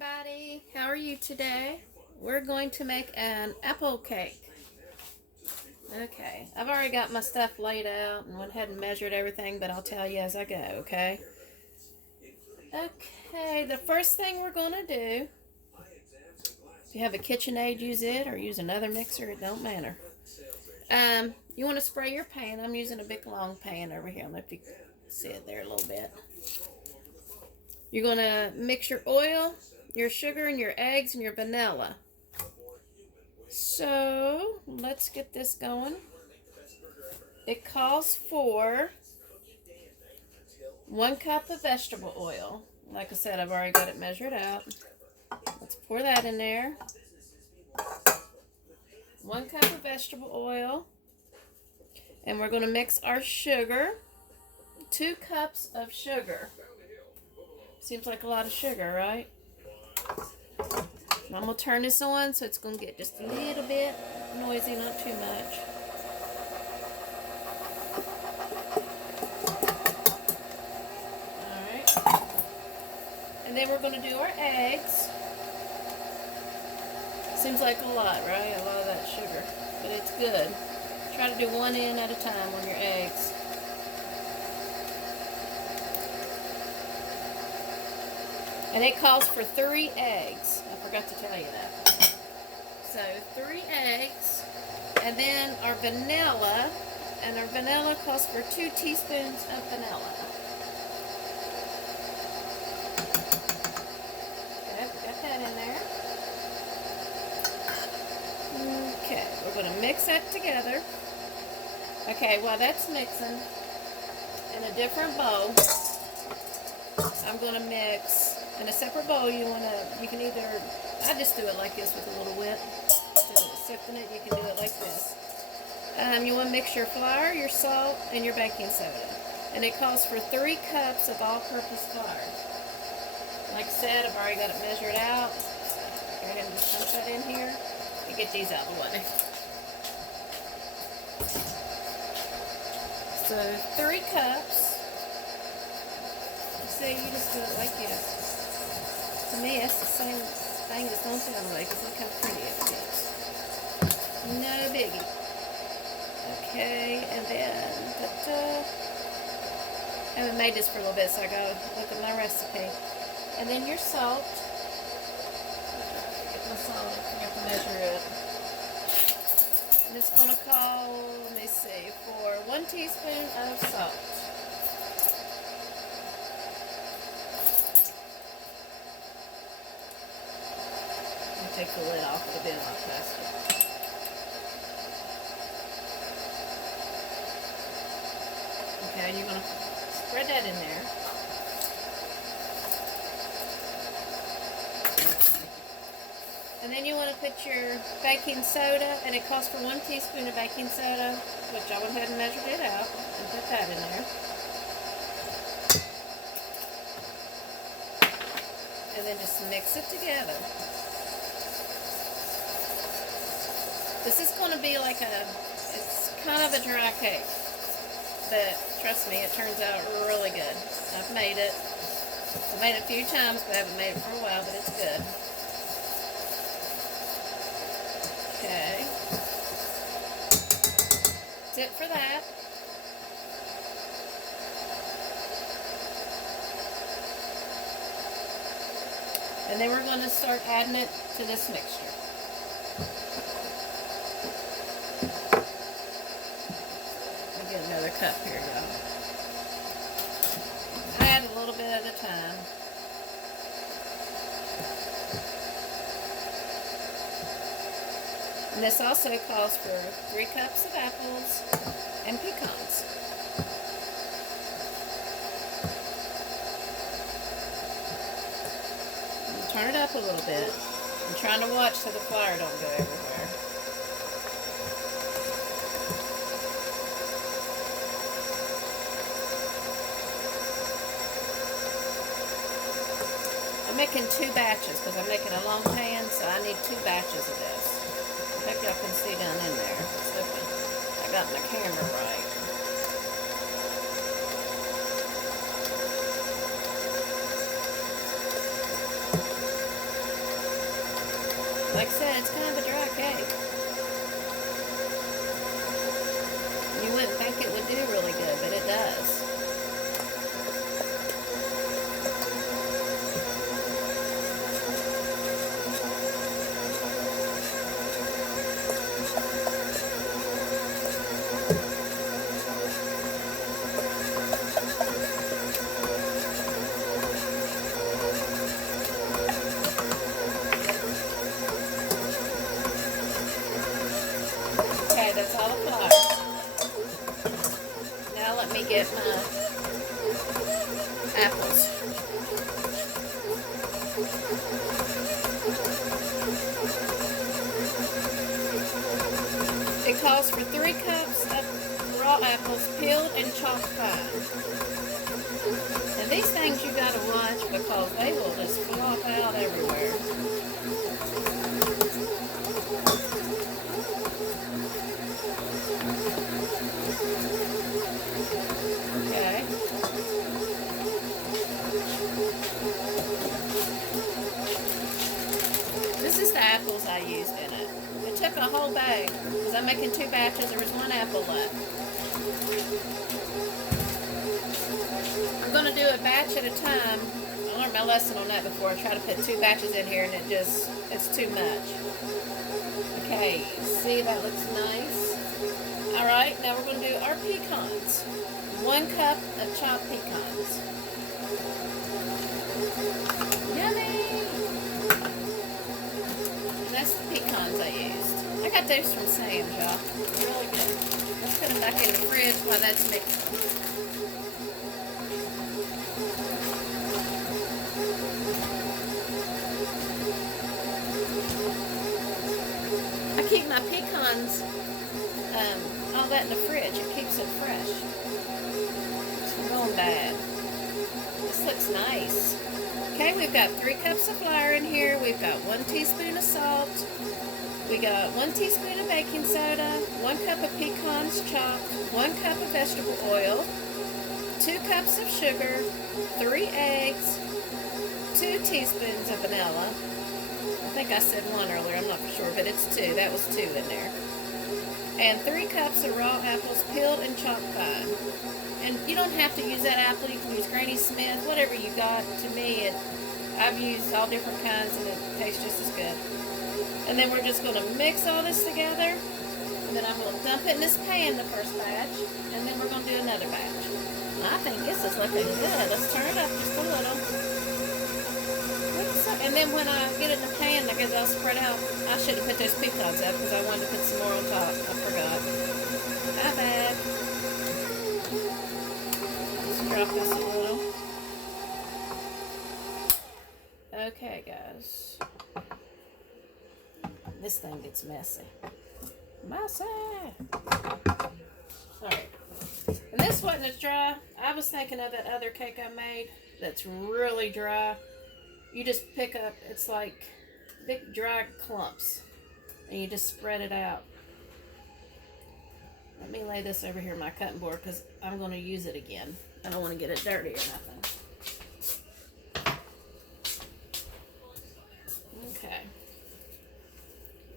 everybody, how are you today? We're going to make an apple cake. Okay, I've already got my stuff laid out and went ahead and measured everything, but I'll tell you as I go, okay? Okay, the first thing we're going to do, if you have a KitchenAid, use it or use another mixer, it don't matter. You want to spray your pan. I'm using a big long pan over here. I'll let you see it there a little bit. You're going to mix your oil, your sugar, and your eggs, and your vanilla. So, let's get this going. It calls for 1 cup of vegetable oil. Like I said, I've already got it measured out. Let's pour that in there. 1 cup of vegetable oil. And we're going to mix our sugar. 2 cups of sugar. Seems like a lot of sugar, right? I'm going to turn this on so it's going to get just a little bit noisy, not too much. Alright. And then we're going to do our eggs. Seems like a lot, right? A lot of that sugar. But it's good. Try to do one in at a time on your eggs. And it calls for 3 eggs. I forgot to tell you that. So 3 eggs. And then our vanilla. And our vanilla calls for 2 teaspoons of vanilla. Okay, we got that in there. Okay, we're going to mix that together. Okay, while that's mixing, in a different bowl, I'm going to mix. In a separate bowl, you can either, I just do it like this with a little whip. Instead of sifting it, you can do it like this. You want to mix your flour, your salt, and your baking soda. And it calls for 3 cups of all-purpose flour. Like I said, I've already got it measured out. So go ahead and just dump that in here and get these out of the way. So 3 cups. See, you just do it like this. To me, it's the same thing as don't sound away, because look how pretty it gets. No biggie. Okay, and then, I haven't made this for a little bit, so I gotta look at my recipe. And then your salt. Get my salt, I forgot to measure it. And it's gonna call, let me see, for 1 teaspoon of salt. Take the lid off, it'll be a lot faster. Okay, you're going to spread that in there. And then you want to put your baking soda, and it calls for 1 teaspoon of baking soda, which I went ahead and measured it out, and put that in there. And then just mix it together. This is going to be like it's kind of a dry cake, but trust me, it turns out really good. I've made it. I've made it a few times, but I haven't made it for a while, but it's good. Okay. That's it for that. And then we're going to start adding it to this mixture. Get another cup here, y'all. Add a little bit at a time. And this also calls for 3 cups of apples and pecans. And turn it up a little bit. I'm trying to watch so the flour don't go everywhere. I'm making 2 batches because I'm making a long pan, so I need 2 batches of this. I hope y'all can see down in there. I got my camera right. Like I said, it's kind of a dry cake. You wouldn't think it would do really good, but it does. Okay, that's all the flour. Now let me get my apples. It calls for 3 cups of raw apples peeled and chopped fine. And these things you gotta watch because they will just flop out everywhere. Okay. This is the apples I used in it. It took a whole bag because I'm making 2 batches. There was 1 apple left. I'm going to do a batch at a time. I learned my lesson on that before. I try to put 2 batches in here and it's too much. Okay, see, that looks nice. Alright, now we're going to do our pecans. 1 cup of chopped pecans. Yummy! And that's the pecans I used. I got those from Sam's, y'all. Really good. Let's put them back in the fridge while that's mixing. I keep my pecans, all that in the fridge. It keeps it fresh. It's real bad. This looks nice. Okay, we've got 3 cups of flour in here. We've got 1 teaspoon of salt. We got 1 teaspoon of baking soda, 1 cup of pecans chopped, 1 cup of vegetable oil, 2 cups of sugar, 3 eggs, 2 teaspoons of vanilla. I think I said 1 earlier, I'm not for sure, but it's 2. That was 2 in there. And 3 cups of raw apples peeled and chopped fine. And you don't have to use that apple. You can use Granny Smith, whatever you got. To me, I've used all different kinds and it tastes just as good. And then we're just going to mix all this together. And then I'm going to dump it in this pan, the first batch. And then we're going to do another batch. I think this is looking good. Let's turn it up just a little. And then when I get it in the pan, I get it all spread out. I should have put those pecans up because I wanted to put some more on top. I forgot. My bad. Let's drop this a little. Okay, guys. This thing gets messy. Messy! Alright. And this wasn't as dry. I was thinking of that other cake I made that's really dry. You just pick up, it's like big dry clumps, and you just spread it out. Let me lay this over here on my cutting board because I'm going to use it again. I don't want to get it dirty or nothing. Okay.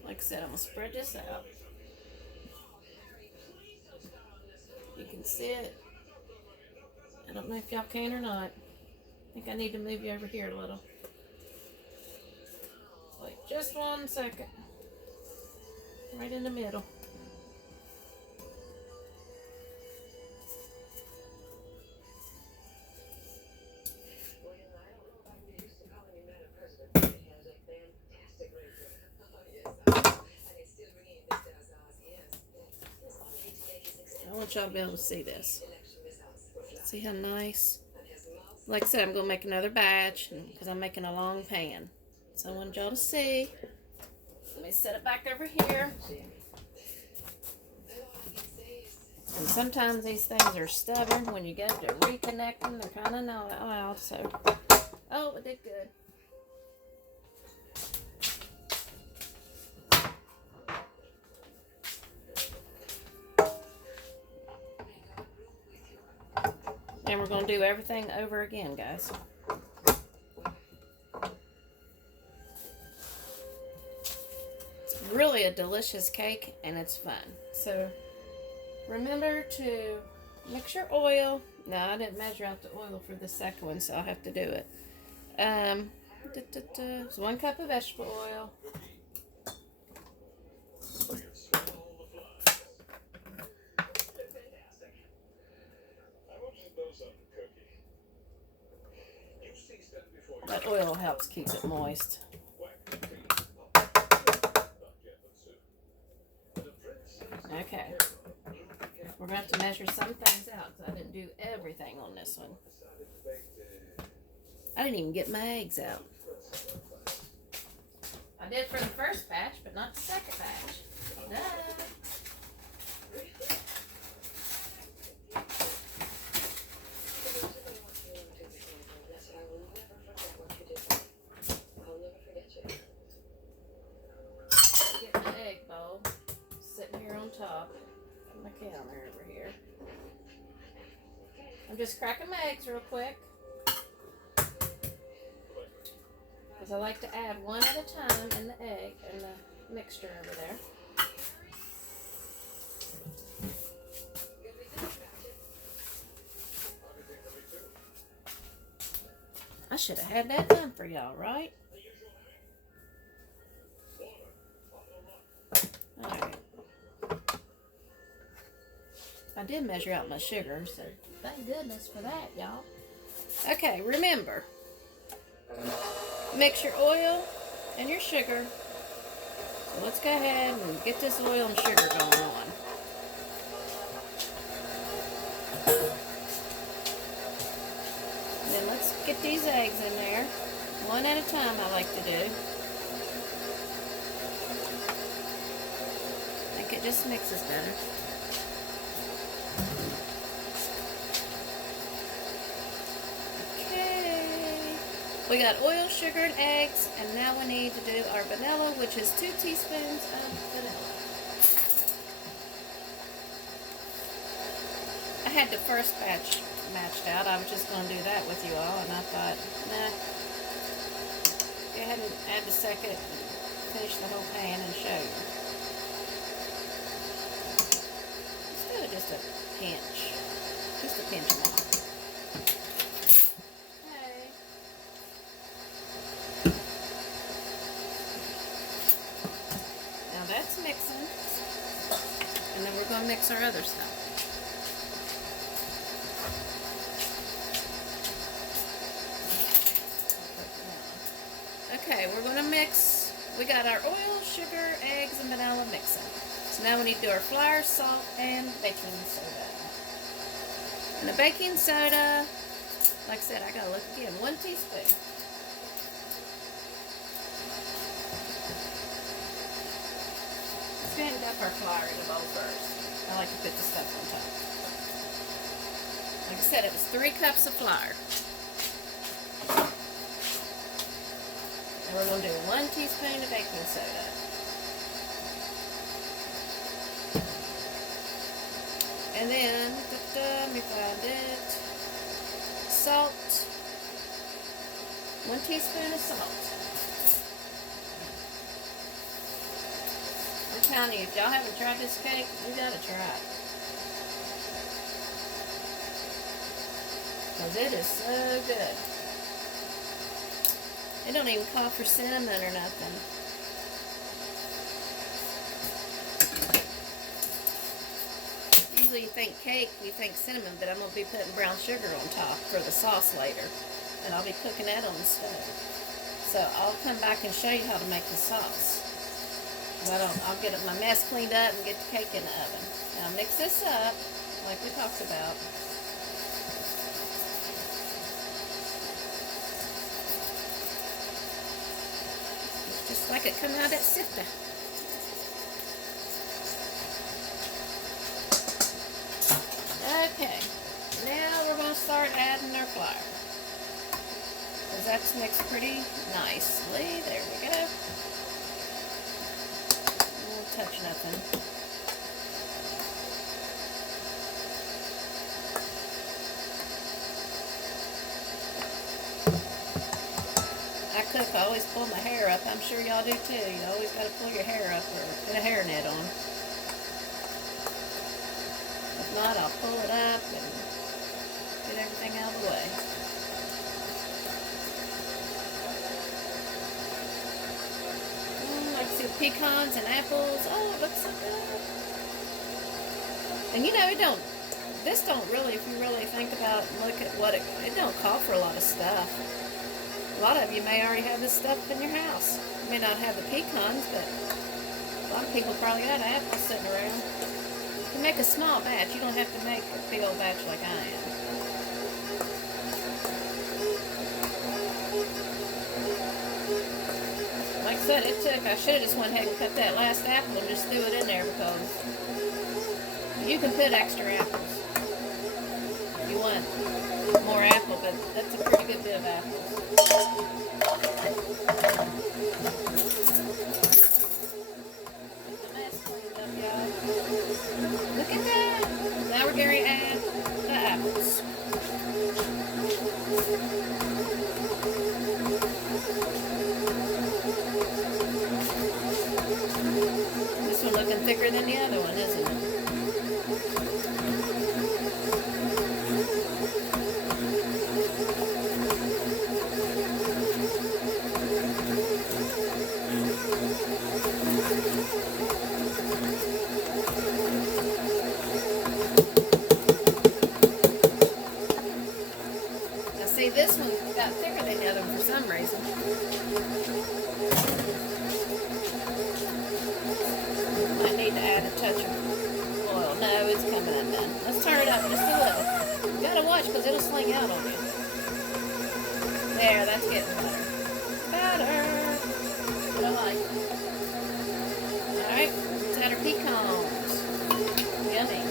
Like I said, I'm going to spread this out. You can see it. I don't know if y'all can or not. I think I need to move you over here a little. Wait just 1 second. Right in the middle. I want y'all to be able to see this. See how nice? Like I said, I'm going to make another batch because I'm making a long pan. So I want y'all to see. Let me set it back over here. And sometimes these things are stubborn. When you get to reconnect them, they're kind of not loud. So, oh, it did good. And we're going to do everything over again, guys. really a delicious cake, and it's fun. So remember to mix your oil. No, I didn't measure out the oil for the second one, so I'll have to do it. So 1 cup of vegetable oil. That oil helps keep it moist. Okay. We're going to have to measure some things out, because I didn't do everything on this one. I didn't even get my eggs out. I did for the first batch, but not the second batch. Duh. Get my egg bowl sitting here on top of my counter over here. I'm just cracking my eggs real quick, because I like to add one at a time in the egg and the mixture over there. I should have had that done for y'all, right? Alright. I did measure out my sugar, so thank goodness for that, y'all. Okay, remember, mix your oil and your sugar. So let's go ahead and get this oil and sugar going on. And then let's get these eggs in there, one at a time, I like to do. I think it just mixes better. We got oil, sugar, and eggs, and now we need to do our vanilla, which is 2 teaspoons of vanilla. I had the first batch matched out. I was just going to do that with you all, and I thought, nah, go ahead and add the second and finish the whole pan and show you. Let's do it just a pinch more. That's mixing, and then we're going to mix our other stuff. Okay, we're going to mix. We got our oil, sugar, eggs, and vanilla mixing. So now we need to do our flour, salt, and baking soda. And the baking soda, like I said, I got to look again, 1 teaspoon. Let's go ahead and dump our flour in the bowl first. I like to put the stuff on top. Like I said, it was 3 cups of flour. And we're going to do 1 teaspoon of baking soda. And then, let me find it. Salt. 1 teaspoon of salt. I'm telling you, if y'all haven't tried this cake, you gotta try it. Because it is so good. It don't even call for cinnamon or nothing. Usually you think cake, you think cinnamon, but I'm going to be putting brown sugar on top for the sauce later. And I'll be cooking that on the stove. So I'll come back and show you how to make the sauce. But I'll get my mess cleaned up and get the cake in the oven. Now mix this up, like we talked about. Just like it coming out of that sifter. Okay, now we're going to start adding our flour. Because that's mixed pretty nicely. There we go. Touch nothing. I cook joke. I always pull my hair up. I'm sure y'all do too. You always got to pull your hair up or put a hairnet on. If not, I'll pull it up and get everything out of the way. Like see pecans and apples. Oh, it looks so good. And you know, this don't really, if you really think about it and look at what it don't call for a lot of stuff. A lot of you may already have this stuff in your house. You may not have the pecans, but a lot of people probably got apples sitting around. You can make a small batch. You don't have to make a big old batch like I am. Like I said, I should have just went ahead and cut that last apple and just threw it in there because you can put extra apples. You want more apple, but that's a pretty good bit of apples. Look at that. Now we're going to add the apples. This one looking thicker than the other one, isn't it? See, this one got thicker than the other one for some reason. Might need to add a touch of oil. No, it's coming undone. Let's turn it up just a little. You gotta watch because it'll sling out on you. There, that's getting better. Better. What I like. Alright, let's add our pecans. Yummy.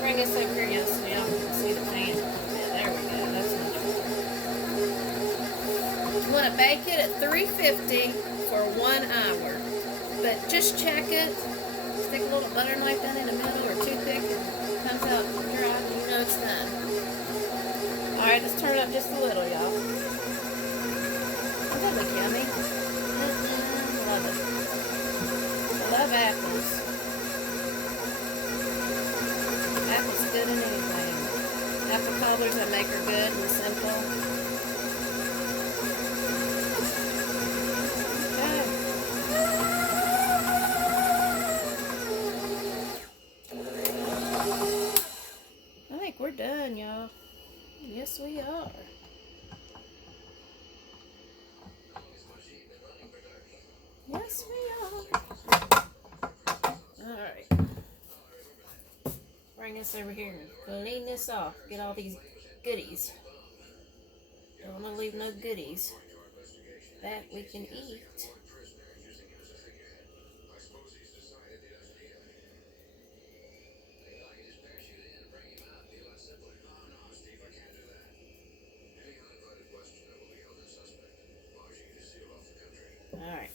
Bring this over here so y'all can see the pan. Yeah, there we go. That's much better. You want to bake it at 350 for 1 hour. But just check it. Stick a little butter knife down in the middle or toothpick and it comes out dry and you know it's done. Alright, let's turn it up just a little, y'all. Doesn't that look yummy? Love it. I love apples. Apples good in anything. Apple cobblers I make are good and simple. Okay. I think we're done, y'all. Yes, we are. Yes, we are. Alright. Bring this over here and clean this off. Get all these goodies. Don't want to leave no goodies that we can eat. Alright.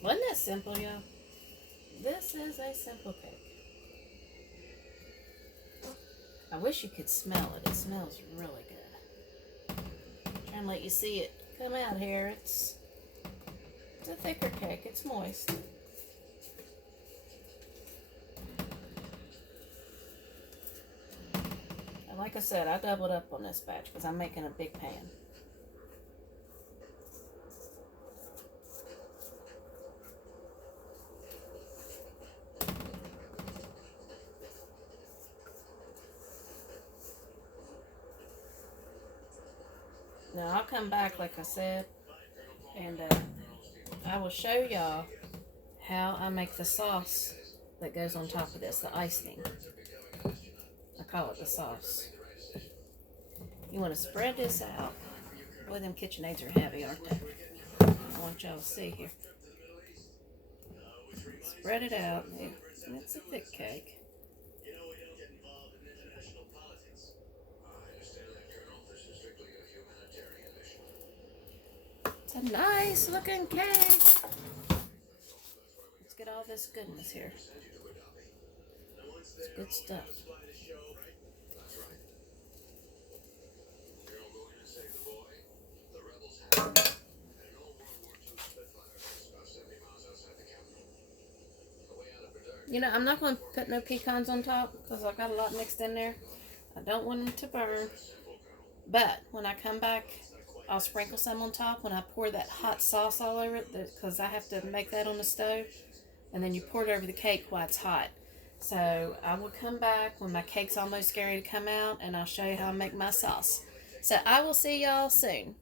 Wasn't that simple, y'all? This is a simple cake. I wish you could smell it. It smells really good. Trying to let you see it come out here. It's a thicker cake. It's moist. And like I said, I doubled up on this batch because I'm making a big pan. Now I'll come back, like I said, and I will show y'all how I make the sauce that goes on top of this, the icing. I call it the sauce. You want to spread this out. Boy, them KitchenAids are heavy, aren't they? I want y'all to see here. spread it out. It's a thick cake. It's a nice looking cake. Let's get all this goodness here. It's good stuff. You know, I'm not going to put no pecans on top because I've got a lot mixed in there. I don't want them to burn. But when I come back, I'll sprinkle some on top when I pour that hot sauce all over it because I have to make that on the stove. And then you pour it over the cake while it's hot. So I will come back when my cake's almost ready to come out and I'll show you how I make my sauce. So I will see y'all soon.